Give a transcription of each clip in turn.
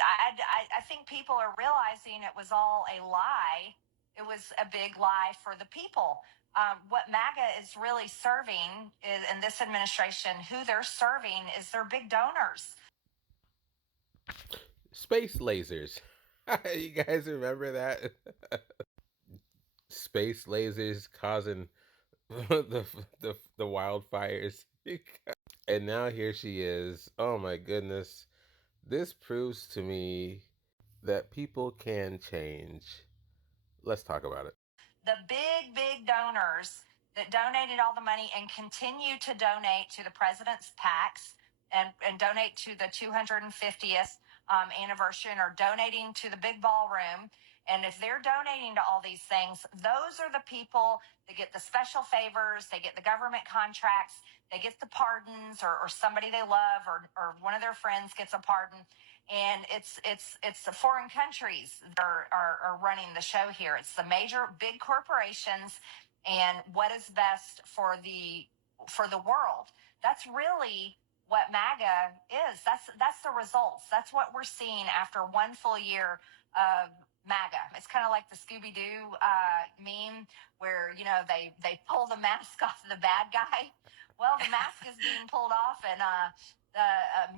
I think people are realizing it was all a lie. It was a big lie for the people. What MAGA is really serving is, in this administration, who they're serving is their big donors. Space lasers. You guys remember that? Space lasers causing the wildfires. And now here she is. Oh my goodness. This proves to me that people can change. Let's talk about it. The big donors that donated all the money and continue to donate to the president's PACs and donate to the 250th anniversary and are donating to the big ballroom. And if they're donating to all these things, those are the people that get the special favors, they get the government contracts, they get the pardons, or somebody they love, or one of their friends gets a pardon. And it's the foreign countries that are running the show here. It's the major big corporations and what is best for the world. That's really what MAGA is. That's the results. That's what we're seeing after one full year of MAGA. It's kind of like the Scooby Doo meme where they pull the mask off the bad guy. Well, the mask is being pulled off, and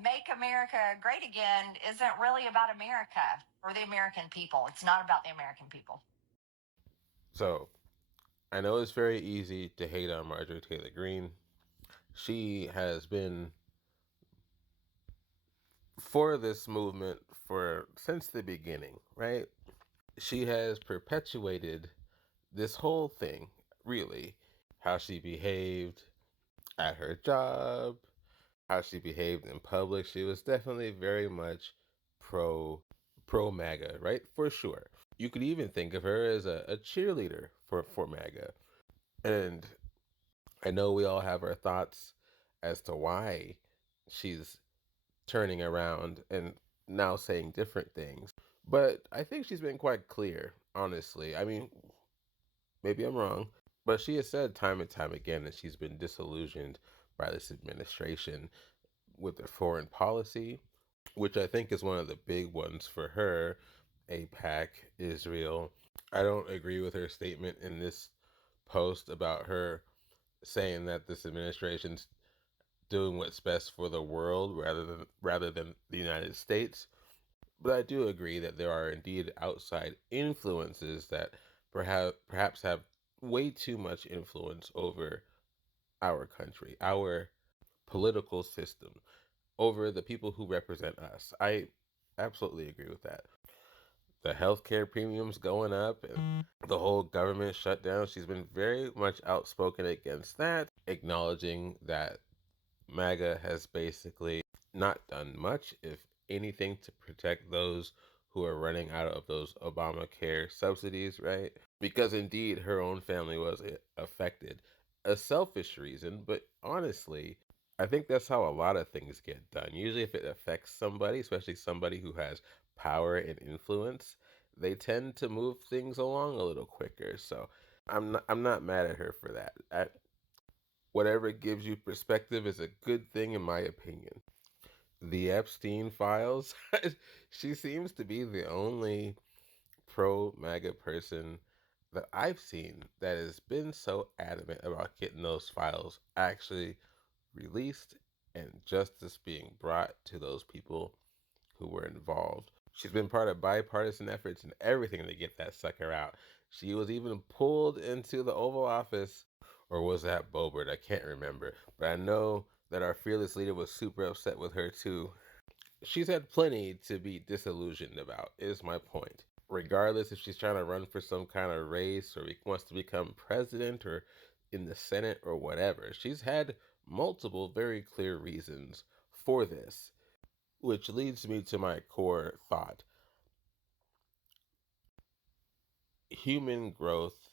Make America Great Again isn't really about America or the American people. It's not about the American people. So, I know it's very easy to hate on Marjorie Taylor Greene. She has been for this movement for since the beginning, right? She has perpetuated this whole thing, really. How she behaved at her job, how she behaved in public. She was definitely very much pro MAGA, right? For sure. You could even think of her as a cheerleader for MAGA. And I know we all have our thoughts as to why she's turning around and now saying different things. But I think she's been quite clear, honestly. I mean, maybe I'm wrong, but she has said time and time again that she's been disillusioned by this administration with their foreign policy, which I think is one of the big ones for her. APAC, Israel. I don't agree with her statement in this post about her saying that this administration's doing what's best for the world rather than the United States. But I do agree that there are indeed outside influences that perhaps have way too much influence over our country, our political system, over the people who represent us. I absolutely agree with that. The healthcare premiums going up and the whole government shutdown. She's been very much outspoken against that, acknowledging that MAGA has basically not done much, if anything, to protect those who are running out of those Obamacare subsidies, right? Because indeed her own family was affected. A selfish reason, but honestly, I think that's how a lot of things get done. Usually, if it affects somebody, especially somebody who has power and influence, they tend to move things along a little quicker. So I'm not mad at her for that. Whatever gives you perspective is a good thing, in my opinion. The Epstein files, she seems to be the only pro MAGA person that I've seen that has been so adamant about getting those files actually released and justice being brought to those people who were involved. She's been part of bipartisan efforts and everything to get that sucker out. She was even pulled into the Oval Office, or was that Boebert? I can't remember. But I know that our fearless leader was super upset with her too. She's had plenty to be disillusioned about, is my point. Regardless if she's trying to run for some kind of race or wants to become president or in the Senate or whatever, she's had multiple very clear reasons for this, which leads me to my core thought. Human growth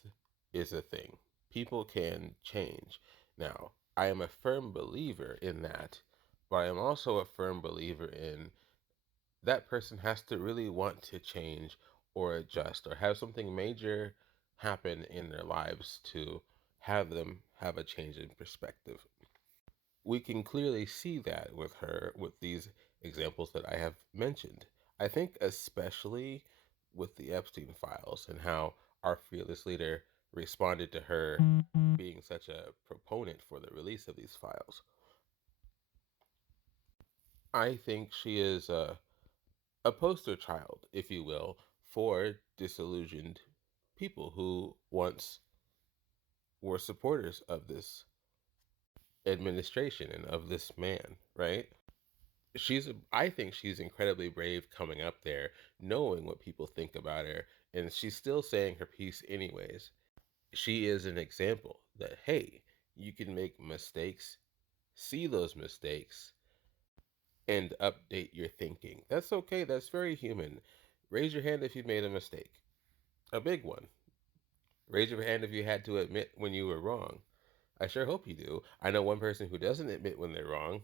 is a thing. People can change. Now, I am a firm believer in that, but I am also a firm believer in that person has to really want to change or adjust or have something major happen in their lives to have them have a change in perspective. We can clearly see that with her with these examples that I have mentioned. I think especially with the Epstein files and how our fearless leader responded to her being such a proponent for the release of these files. I think she is a poster child, if you will, for disillusioned people who once were supporters of this administration and of this man, right? I think she's incredibly brave coming up there, knowing what people think about her, and she's still saying her piece anyways. She is an example that, hey, you can make mistakes, see those mistakes, and update your thinking. That's okay. That's very human. Raise your hand if you made a mistake, a big one. Raise your hand if you had to admit when you were wrong. I sure hope you do. I know one person who doesn't admit when they're wrong.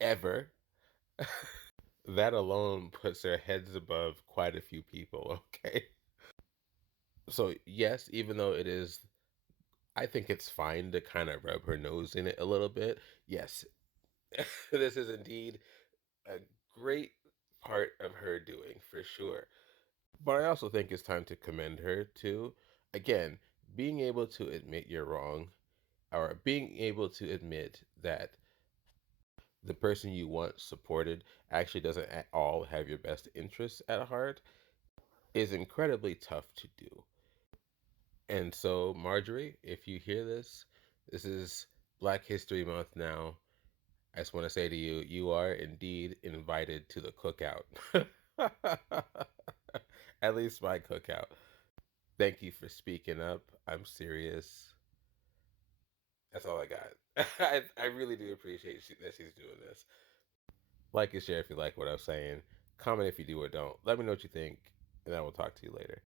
Ever. That alone puts their heads above quite a few people, okay? So, yes, even though it is, I think it's fine to kind of rub her nose in it a little bit. Yes, this is indeed a great part of her doing for sure. But I also think it's time to commend her too. Again, being able to admit you're wrong, or being able to admit that the person you want supported actually doesn't at all have your best interests at heart is incredibly tough to do. And so, Marjorie, if you hear this, this is Black History Month now. I just want to say to you, you are indeed invited to the cookout. At least my cookout. Thank you for speaking up. I'm serious. That's all I got. I really do appreciate that she's doing this. Like and share if you like what I'm saying. Comment if you do or don't. Let me know what you think, and I will talk to you later.